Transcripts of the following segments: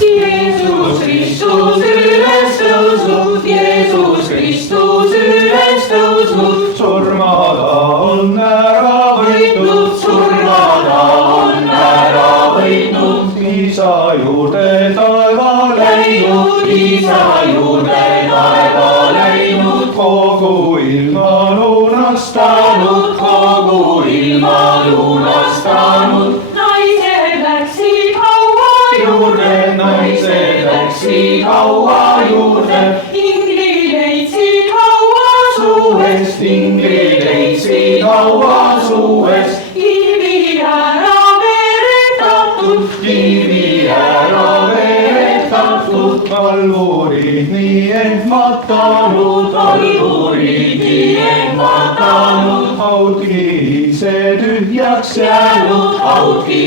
Jeesus Kristus üles tõusnud, Jeesus Kristus üles tõusnud, surmada on ära võitnud, surmada on ära võitnud. isa juurde taeva läinud, isa juurde taeva läinud, kogu ilma lunastanud, kogu ilma lunastanud. Naised läksid haua juurde, naised läksid haua juurde, ingli leidsid haua suuest, ingli leidsid haua suuest. Kivi ära veretatud, kivi ära veretatud, valvurid nii ehmatanud, valvurid nii ehmatanud. haudki ise tühjaks jäänud, haudki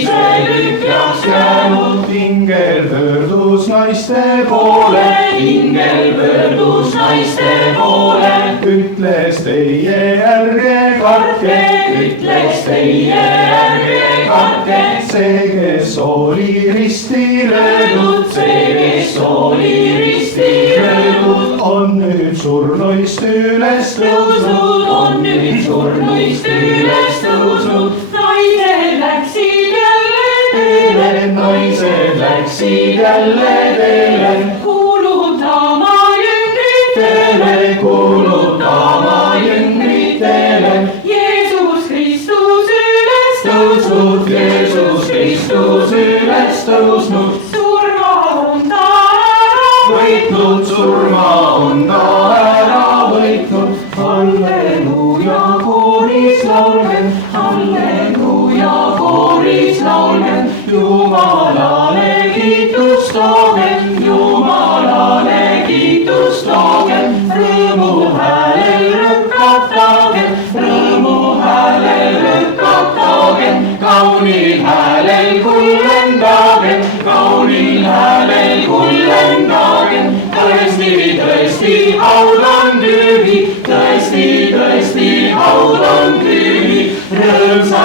ise tühjaks jäänud. ingel pöördus naiste poole, ingel pöördus naiste poole, ütles teie ärge kartke, ütles teie ärge kartke. see, kes oli risti löödud, see, kes oli risti löödud, on nüüd surnuist üles tõusnud, on nüüd surnuist üles tõusnud. Naised läksid jälle teele, naised läksid jälle teele, kuulutama jüngritele, kuulutama jüngritele. Jeesus Kristus üles tõusnud, Jeesus Kristus üles tõusnud, surma on ta ära võitnud, surma on ta ära võitnud. halleluuja, kooris laulgem, halleluuja, kooris laulgem, Jumalale kiitust toogem, Jumalale kiitust toogem. rõõmu häälel rõkatagem, Rõõmu häälel rõkatagem, kaunil häälel kullendagem, kaunil häälel kullendagem. tõesti, tõesti, haud on tühi, tõesti, tõesti, haud on tühi, rõõmsa